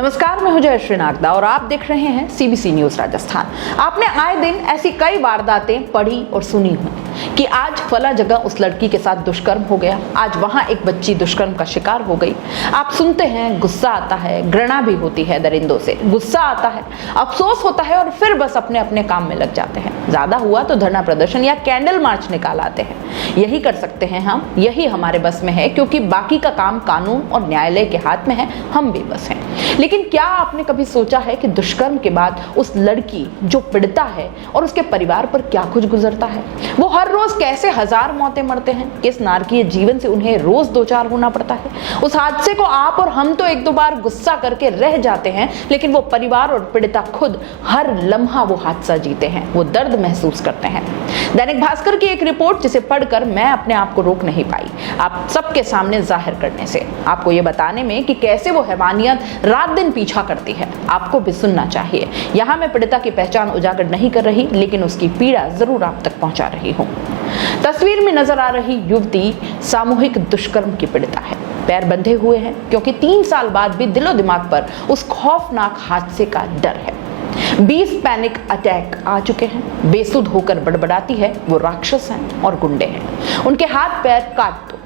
नमस्कार, मैं हूं जयश्री नागदा और आप देख रहे हैं सीबीसी न्यूज राजस्थान। आपने आए दिन ऐसी कई वारदातें पढ़ी और सुनी हो कि आज फला जगह उस लड़की के साथ दुष्कर्म हो गया, आज वहां एक बच्ची दुष्कर्म का शिकार हो गई। आप सुनते हैं, गुस्सा आता है, घृणा भी होती है दरिंदों से, गुस्सा आता है, अफसोस होता है और फिर बस अपने अपने काम में लग जाते हैं। ज्यादा हुआ तो धरना प्रदर्शन या कैंडल मार्च निकाल आते हैं। यही कर सकते हैं हम, यही हमारे बस में है, क्योंकि बाकी का काम कानून और न्यायालय के हाथ में है, हम बेबस हैं। लेकिन क्या आपने कभी सोचा है कि दुष्कर्म के बाद उस लड़की जो पीड़िता है और उसके परिवार पर क्या कुछ गुजरता है? वो हर रोज कैसे हजार मौतें मरते हैं, किस नारकीय जीवन से उन्हें रोज दो चार होना पड़ता है। उस हादसे को आप और हम तो एक दो बार गुस्सा करके रह जाते हैं, लेकिन वो परिवार और पीड़िता खुद हर लम्हा वो हादसा जीते हैं, वो दर्द महसूस करते हैं। दैनिक भास्कर की एक रिपोर्ट जिसे पढ़कर मैं अपने आप को रोक नहीं पाई, आप सबके सामने जाहिर करने से, आपको ये बताने में कि कैसे वो हैवानियत रात दिन पीछा करती है। आपको भी सुनना चाहिए। यहाँ मैं पीड़िता की पहचान उजागर नहीं कर रही, लेकिन उसकी पीड़ा जरूर आप तक पहुंचा रही हूँ। तस्वीर में नजर आ रही युवती सामूहिक दुष्कर्म की पीड़िता है। पैर बंधे हुए हैं क्योंकि 3 साल बाद भी दिलो दिमाग पर उस खौफनाक हादसे का डर है। 20 पैनिक अटैक आ चुके हैं। बेसुध होकर बड़बड़ाती है, वो राक्षस हैं और गुंडे हैं। उनके हाथ पैर काट दो।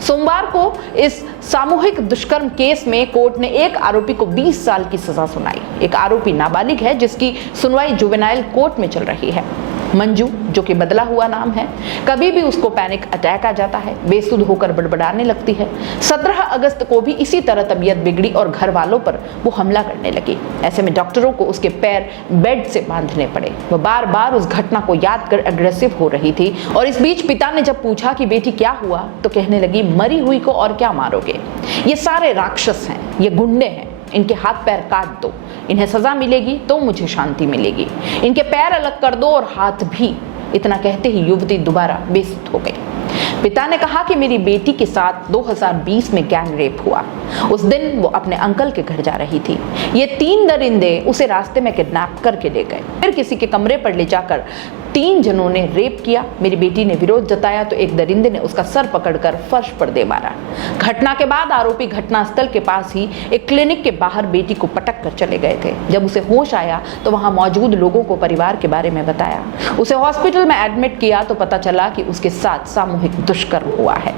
सोमवार को इस सामूहिक दुष्कर्म केस में कोर्ट ने एक आरोपी को 20 साल की सजा सुनाई। एक आरोपी नाबालिग है जिसकी सुनवाई जुवेनाइल कोर्ट में चल रही है। मंजू, जो कि बदला हुआ नाम है, कभी भी उसको पैनिक अटैक आ जाता है, बेसुध होकर बड़बड़ाने लगती है। 17 अगस्त को भी इसी तरह तबीयत बिगड़ी और घर वालों पर वो हमला करने लगी। ऐसे में डॉक्टरों को उसके पैर बेड से बांधने पड़े। वो बार बार उस घटना को याद कर अग्रेसिव हो रही थी और इस बीच पिता ने जब पूछा कि बेटी क्या हुआ, तो कहने लगी, मरी हुई को और क्या मारोगे? ये सारे राक्षस हैं, ये गुंडे हैं, इनके हाथ पैर काट दो, इन्हें सजा मिलेगी तो मुझे शांति मिलेगी। इनके पैर अलग कर दो और हाथ भी। इतना कहते ही युवती दोबारा बेसुध हो गई। पिता ने कहा कि मेरी बेटी के साथ 2020 में गैंग रेप हुआ। उस दिन वो अपने अंकल के घर जा रही थी। ये 3 दरिंदे उसे रास्ते में किडनैप करके ले गए, फिर किसी के कमरे पर ले जाकर 3 जनों ने रेप किया। मेरी बेटी ने विरोध जताया तो एक दरिंदे ने उसका सर पकड़कर फर्श पर दे मारा। घटना के बाद आरोपी घटनास्थल के पास ही एक क्लिनिक के बाहर बेटी को पटक कर चले गए थे। जब उसे होश आया तो वहां मौजूद लोगों को परिवार के बारे में बताया। उसे हॉस्पिटल में एडमिट किया तो पता चला कि उसके साथ सामूहिक दुष्कर्म हुआ है।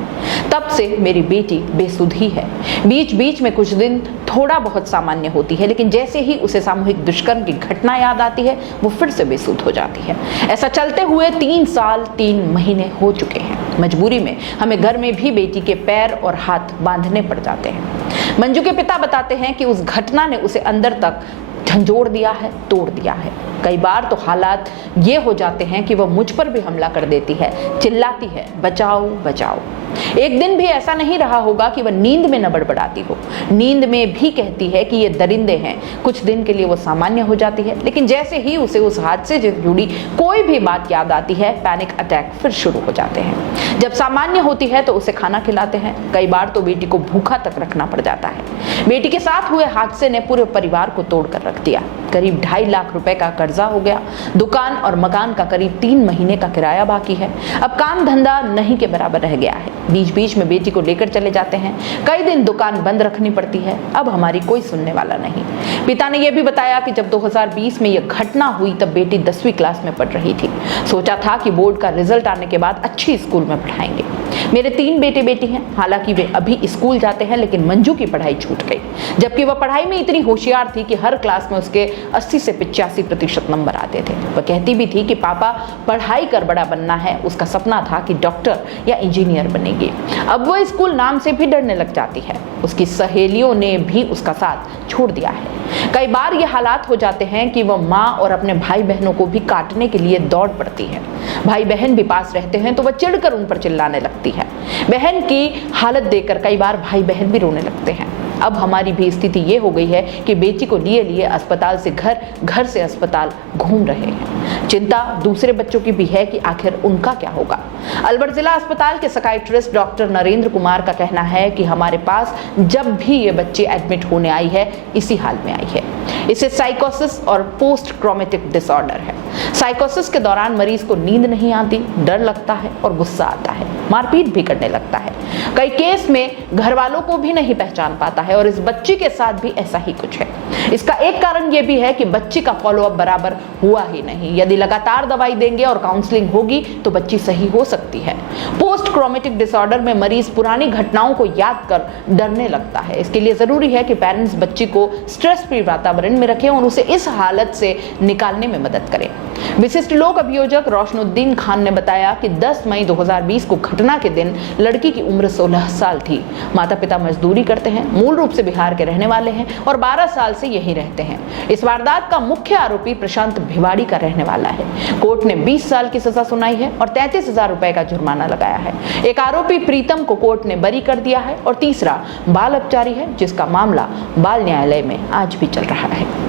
तब से मेरी बेटी बेसुध ही है। बीच बीच में कुछ दिन थोड़ा बहुत सामान्य होती है, लेकिन जैसे ही उसे सामूहिक दुष्कर्म की घटना याद आती है, वो फिर से बेसुध हो जाती है। ऐसा चलते हुए 3 साल 3 महीने हो चुके हैं। मजबूरी में हमें घर में भी बेटी के पैर और हाथ बांधने पड़ जाते हैं। मंजू के पिता बताते हैं कि उस घटना ने उसे अंदर तक झंझोड़ दिया है, तोड़ दिया है। कई बार तो हालात ये हो जाते हैं कि वह मुझ पर भी हमला कर देती है, चिल्लाती है, बचाओ बचाओ। एक दिन भी ऐसा नहीं रहा होगा कि वह नींद में न बड़बड़ाती हो। नींद में भी कहती है कि ये दरिंदे हैं। कुछ दिन के लिए वो सामान्य हो जाती है, लेकिन जैसे ही उसे उस हादसे से जुड़ी कोई भी बात याद आती है, पैनिक अटैक फिर शुरू हो जाते हैं। जब सामान्य होती है तो उसे खाना खिलाते हैं। कई बार तो बेटी को भूखा तक रखना पड़ जाता है। बेटी के साथ हुए हादसे ने पूरे परिवार को तोड़ कर रख दिया। करीब 2.5 लाख रुपए का कर्जा हो गया। दुकान और मकान का करीब 3 महीने का किराया बाकी है। अब काम धंधा नहीं के बराबर रह गया है। बीच बीच में बेटी को लेकर चले जाते हैं। कई दिन दुकान बंद रखनी पड़ती है। अब हमारी कोई सुनने वाला नहीं। पिता ने यह भी बताया कि जब 2020 में यह घटना हुई तब बेटी 10वीं क्लास में पढ़ रही थी। सोचा था कि बोर्ड का रिजल्ट आने के बाद अच्छी स्कूल में पढ़ाएंगे। मेरे 3 बेटे बेटी हैं। हालांकि वे अभी स्कूल जाते हैं, लेकिन मंजू की पढ़ाई छूट गई, जबकि वह पढ़ाई में इतनी होशियार थी कि हर क्लास में उसके 80 से 85% नंबर आते थे। वह कहती भी थी कि पापा पढ़ाई कर बड़ा बनना है। उसका सपना था कि डॉक्टर या इंजीनियर बनेगी। अब वह स्कूल नाम से भी डरने लग जाती है। उसकी सहेलियों ने भी उसका साथ छोड़ दिया है। कई बार ये हालात हो जाते हैं कि वह माँ और अपने भाई बहनों को भी काटने के लिए दौड़ पड़ती है। भाई बहन भी पास रहते हैं तो वह चिढ़कर उन पर चिल्लाने लगती है। बहन की हालत देखकर कई बार भाई बहन भी रोने लगते हैं। अब हमारी भी स्थिति ये हो गई है कि बेटी को लिए लिए अस्पताल से घर, घर से अस्पताल घूम रहे हैं। चिंता दूसरे बच्चों की भी है कि आखिर उनका क्या होगा। अलवर जिला अस्पताल के साइकियाट्रिस्ट डॉक्टर नरेंद्र कुमार का कहना है कि हमारे पास जब भी ये बच्ची एडमिट होने आई है, इसी हाल में आई है। इसे साइकोसिस और पोस्ट ट्रॉमेटिक डिसऑर्डर है। साइकोसिस के दौरान मरीज को नींद नहीं आती, डर लगता है और गुस्सा आता है, मारपीट भी करने लगता है। कई केस में घर वालों को भी नहीं पहचान पाता है और इस बच्ची के साथ भी ऐसा ही कुछ है। इसका एक कारण यह भी है कि बच्ची का फॉलोअप बराबर हुआ ही नहीं। यदि लगातार दवाई देंगे और काउंसलिंग होगी तो बच्ची सही हो सकती है। पोस्ट ट्रॉमेटिक डिसऑर्डर में मरीज पुरानी घटनाओं को याद कर डरने लगता है। इसके लिए जरूरी है कि पेरेंट्स बच्ची को स्ट्रेस फ्री वातावरण में रखें और उसे इस हालत से निकालने में मदद करें। विशिष्ट लोक अभियोजक रोशनुद्दीन खान ने बताया कि 10 मई 2020 को घटना के दिन लड़की की उम्र 16 साल थी। माता पिता मजदूरी करते हैं, मूल रूप से बिहार के रहने वाले हैं और 12 साल से यहीं रहते हैं। इस वारदात का मुख्य आरोपी प्रशांत भिवाड़ी का रहने वाला है। कोर्ट ने 20 साल की सजा सुनाई है और 33,000 रुपए का जुर्माना लगाया है। एक आरोपी प्रीतम को कोर्ट ने बरी कर दिया है और तीसरा बाल अपचारी है, जिसका मामला बाल न्यायालय में आज भी चल रहा है।